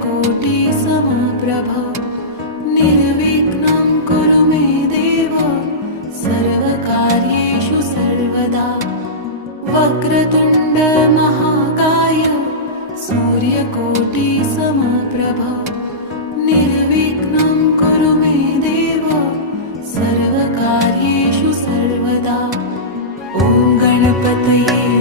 सूर्यकोटिसमप्रभ निर्विघ्नं कुरु मे देव सर्वकार्येषु सर्वदा। वक्रतुण्ड महाकाय सूर्यकोटिसमप्रभ निर्विघ्नं कुरु मे देव सर्वकार्येषु सर्वदा। ॐ गणपतये